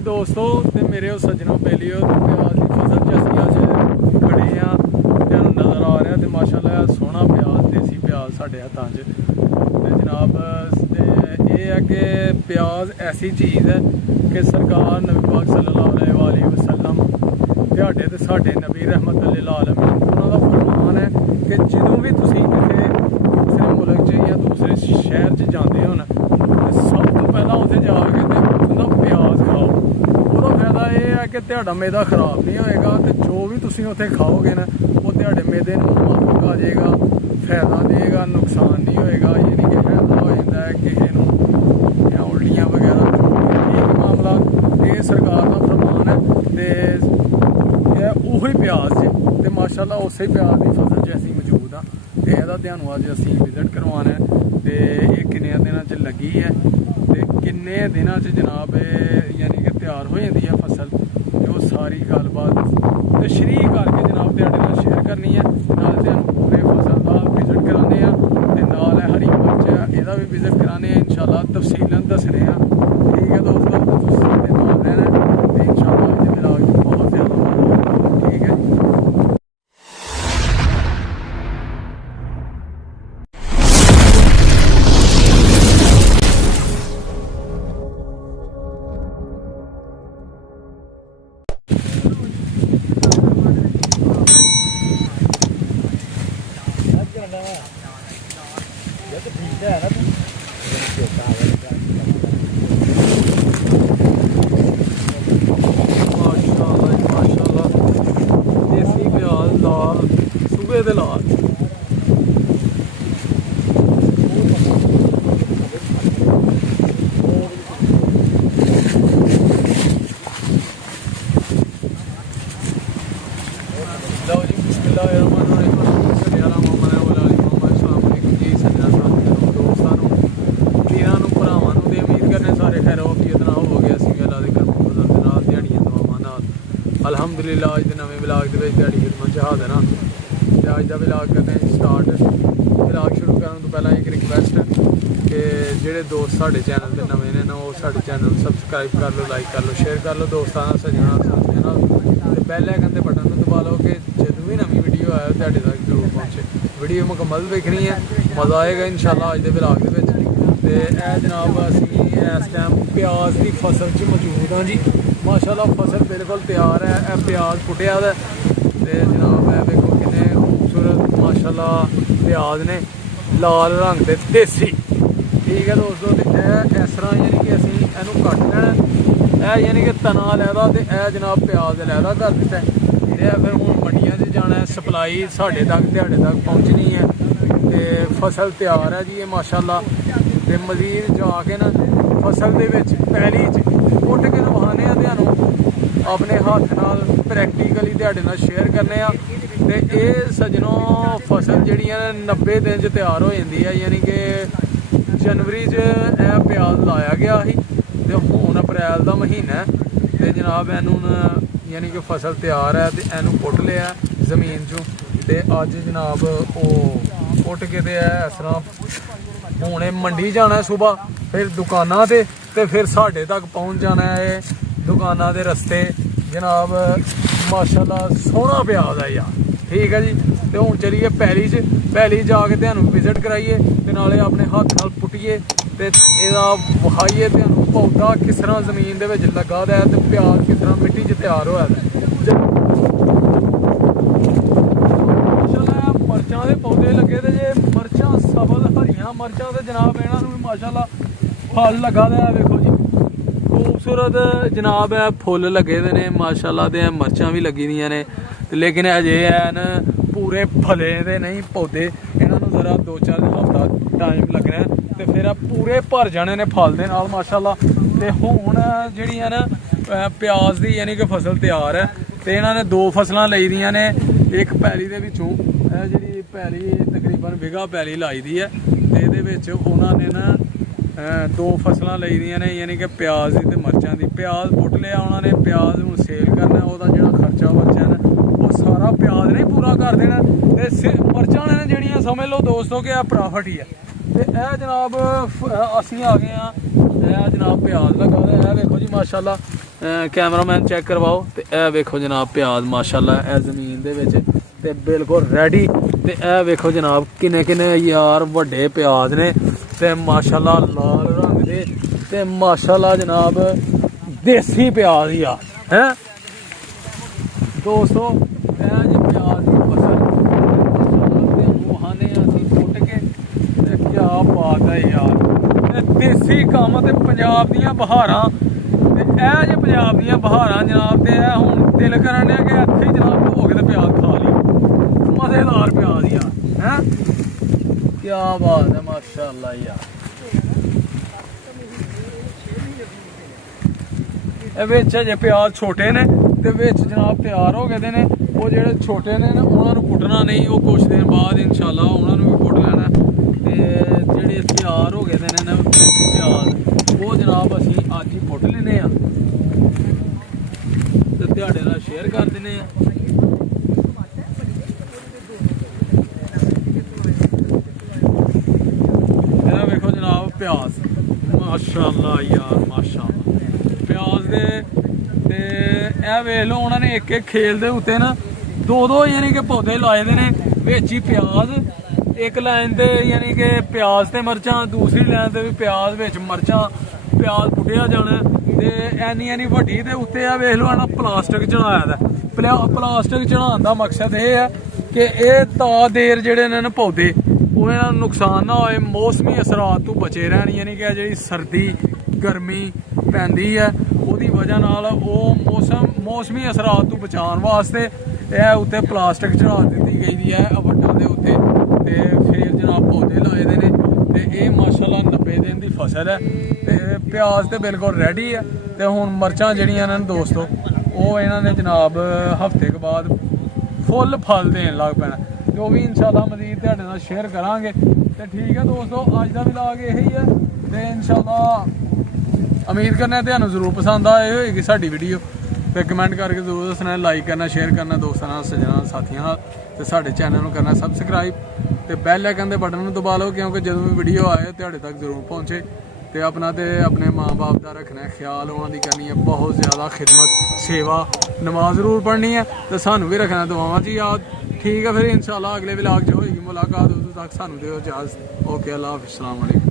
जी दोस्तों ते मेरे सज्जनों बेलियो ते प्याज की फसल च असीं अज खड़े हाँ। तुहानूं नज़र आ रहा ते माशाअल्लाह सोहना प्याज देसी प्याज साडे हत्थां च ते जनाब ये है कि प्याज ऐसी चीज़ है कि सरकार नबी पाक सल्लल्लाहु अलैहि वसल्लम तुहाडे ते साडे नबी रहमत लिल आलमीन उन्हां दा फरमान है कि जदों भी तुसीं किसी दूसरे मुल्क च या दूसरे शहर च जाते हो ना सब तो पहला उत्थे जाके ते उत्थों दा प्याज खाओ। ਉਹਦਾ फायदा ये है कि ਤੁਹਾਡਾ मैदा खराब नहीं होएगा तो जो भी तुसीं उत्थे खाओगे ना वो ਤੁਹਾਡੇ मैदे ਨੂੰ माफक आ जाएगा, फायदा देगा, नुकसान नहीं होएगा। यानी कि फायदा हो जाता है किसी नूं या उल्टियां वगैरह ठीक मामला। ये सरकार का फरमान है तो उही प्याज ते माशाअल्लाह उस प्याज की फसल च असीं मौजूद हाँ ते इहदा तुहानूं अज असीं विजिट करवाना है ते ये किन्ने दिनां च लगी है ते किन्ने दिनां च जनाब यानी कि तैयार हो जाती है फसल। जो सारी गलबात तशरीह करके जनाब तुहाडे नाल शेयर करनी है। नाल तुहानूं पूरे फसल का विजिट कराने ते नाल हरी मिर्च इहदा भी विजिट कराने इंशाअल्लाह तफसीलन दसने। ठीक है दोस्तों, तुसीं साडे नाल रहना ते इंशाअल्लाह इस ब्लॉग च बहुत ज़्यादा मज़ा आएगा। ठीक है जी। देसी प्याज लाल सूबे दे लाल लो जी। बिस्मिल्लाहिर्रहमानिर्रहीम जी सज्जना साथियों दोस्तों वीरां भरावां नूं ते उम्मीद करने सारे खैर वाफियत नाल हो गया सी। अल्लाह दे करम फजल दे नाल दिहाड़ियां दुआवां नाल अलहमदुलिल्लाह अज दे नवें ब्लॉग दे विच दिहाड़ी खिदमत च हाज़र हां ते अज दा ब्लॉग करते हैं स्टार्ट। ब्लॉग शुरू करने तो पहला एक रिक्वेस्ट कि जेह्ड़े दोस्त साढ़े चैनल ते नवें ने वो साढ़े चैनल सबसक्राइब कर लो, लाइक कर लो, शेयर कर लो दोस्तां नाल सज्जनां साथियां नाल ते बैल आइकन दे बटन नूं दबा लो कि जदों भी नवीं वीडियो आए तुहाडे तक जरूर पहुंचे। वीडियो मुकम्मल देखनी है, मज़ा आएगा इंशाअल्लाह अज दे ब्लॉग दे विच। ते ए जनाब असीं इस टाइम प्याज की फसल च मौजूद हाँ जी। माशाअल्लाह फसल बिल्कुल तैयार है। यह प्याज पुटिया दा ते जनाब है देखो किन्ने खूबसूरत माशाअल्लाह प्याज ने लाल रंग दे देसी। ठीक है दोस्तों, तो इस तरह यानी कि असीं इहनूं कट लैना है। यानी कि तना लैदा ते जनाब प्याज लैदा कर दिता है। फिर हुण मंडियां च जाना है, सप्लाई साढ़े तक तुहाडे तक पहुँचनी है ते फसल तैयार है जी ये माशाअल्लाह। ते मजीद जाके ना फसल दे विच पैली च पुट के नवाने तुहानूं अपने हत्थ नाल प्रैक्टिकली तुहाडे नाल शेयर करने आ। ते ये सज्जनों फसल जिहड़ी 90 दिन च तैयार हो जाती है। यानी कि जनवरी च प्याज लाया गया ही ते हुण अप्रैल दा महीना है ते जनाब इहनूं यानी कि फसल तैयार है तो इनू पुट लिया जमीन चों ते अज जनाब वो पुट के ते इस तरह हुणे मंडी जाना है सुबह, फिर दुकाना ते फिर साढ़े तक पहुँच जाना है दुकाना दे रस्ते जनाब। माशाअल्लाह सोहना प्याज है यार। ठीक है जी, तो हुण चलिए पैली जाके तुहानूं विजिट कराइए ते नाले अपने हत्थ नाल पुट्टिए ते इहदा विखाइए तुहानूं पौधा किस तरह जमीन दे विच लगा दा है ते प्याज किस तरह मिट्टी च तैयार होया दा है। माशाअल्लाह मरचां दे पौधे लगे ते जे मरचां सबल हरियां मरचां ते जनाब इहनां नूं माशाअल्लाह फल लगा दा है। वेखो जी खूबसूरत जनाब है फुल लगे दे ने माशाअल्लाह ते मरचां भी लगी दियां ने लेकिन अजे हैन पूरे फले दे नहीं पौधे। इन्हां नूं जरा 2-4 हफ्ता टाइम लगना है ते फिर पूरे भर जाने ने फल दे नाल माशाअल्लाह। ते हुण जिहड़ी है ना प्याज दी यानी कि फसल तैयार है ते इन्हां ने 2 फसलां लई दियां ने। एक पैली दे विचों जिहड़ी पैली तकरीबन बिघा पैली लाई दी है ते इहदे विच उन्हां ने ना 2 फसलां लई दियां ने यानी कि प्याज दी ते मरचां दी। प्याज पुट लिया उन्हां ने, प्याज हुण सेल करना, ओहदा जिहड़ा खर्चा बचया ना वो सारा प्याज नहीं पूरा कर देना ते मरचां ने जिहड़ियां समझ लो दोस्तों कि प्रॉफिट ही है। ते जनाब असीं आ गए हाँ जनाब प्याज लगा दे है। देखो जी माशाअल्लाह कैमरामैन चेक करवाओ। तो यह वेखो जनाब प्याज माशाल्लाह ए जमीन दे विच ते बिल्कुल रेडी। ते यह वेखो जनाब किन्ने किन्ने यार वड्डे प्याज ने ते माशाल्लाह लाल रंग दे ते माशाल्लाह जनाब देसी प्याज यार हैं दोस्तों। यह जी प्याज की फसल मुहाने असीं पुट के ते क्या बात है यार। देसी काम ते पंजाब दियां बहारां ते यह जे पंजाब दियां बहारां जनाब। ते हुण दिल करन डया कि इत्थे ही जनाब धो के ते प्याज खा ली मज़ेदार प्याज यार हैं क्या बात है माशाल्लाह यार। विच अजे प्याज छोटे ने ते विच जनाब तैयार हो गए ने। वो जेह्ड़े छोटे ने उन्होंने पुट्टना नहीं, वो कुछ दिन बाद इंशाल्लाह उन्होंने भी पुट लेना। ते जेह्ड़े तैयार हो गए ने प्याज वो जनाब असीं अज ही पुट लेने आ ते तुहाडे नाल शेयर कर दिन्ने आ। एह वेखो जनाब प्याज माशाल्लाह यार माशाल्लाह प्याज दे ते ए वेख लो उन्होंने एक एक खेल दे उत्ते ना दो दो यानी कि पौधे लाए दे ने विच ही प्याज। एक लाइन ते यानी कि प्याज ते मरचां, दूसरी लाइन ते भी प्याज विच मरचां प्याज पुट्टिया जाना। ते ऐनी ऐनी वड्डी ते उत्ते आ वेख लो ना प्लास्टिक चढ़ाया दा। प्लास्टिक चढ़ाने दा मकसद ये है कि एह ता देर जेह्ड़े ने पौधे ओह् इन्हां नूं नुकसान ना होए, मौसमी असरात तो बचे रहन। यानी कि जेह्ड़ी सर्दी गर्मी पैंदी है ओह्दी वजह नाल ओह् मौसमी असरात तो बचाने वास्ते यह उत्ते प्लास्टिक चढ़ा दी गई है वड्डां दे उत्ते। ते फिर जनाब पौधे लाए दे ने ते एह माशाल्लाह 90 दिन की फसल है। ते प्याज तो बिल्कुल रेडी है। ते हुण मरचां जेह्ड़ियां ने दोस्तों ओह इन्हां ने जनाब हफ्ते के बाद फुल फल देन लग पैना, जो भी इंशाल्लाह मजीद तुहाडे नाल शेयर करांगे। ते ठीक है दोस्तों अज दा व्लॉग यही है। ते इंशाल्लाह उम्मीद करने तुहानूं जरूर पसंद आई होएगी साडी वीडियो। ते कमेंट करके जरूर दस्सना, लाइक करना, शेयर करना दोस्तों नाल, सज्जनां साथियां नाल। ते साडे चैनल नूं करना सबसक्राइब ते बैल आइकन दे बटन नूं दबा लो क्योंकि जदों भी वीडियो आए तुहाडे तक जरूर पहुंचे। ते अपना ते अपने माँ बाप का रखना है ख्याल, उन्होंने करनी है बहुत ज़्यादा खिदमत सेवा, नमाज जरूर पढ़नी है तो सानू भी रखना दुआवां च याद। ठीक है फिर इंशाल्लाह अगले व्लॉग च होएगी मुलाकात, उदों तक सानू दिओ इजाज़त। ओके अल्लाह हाफ़िज़, अस्सलाम वालेकुम।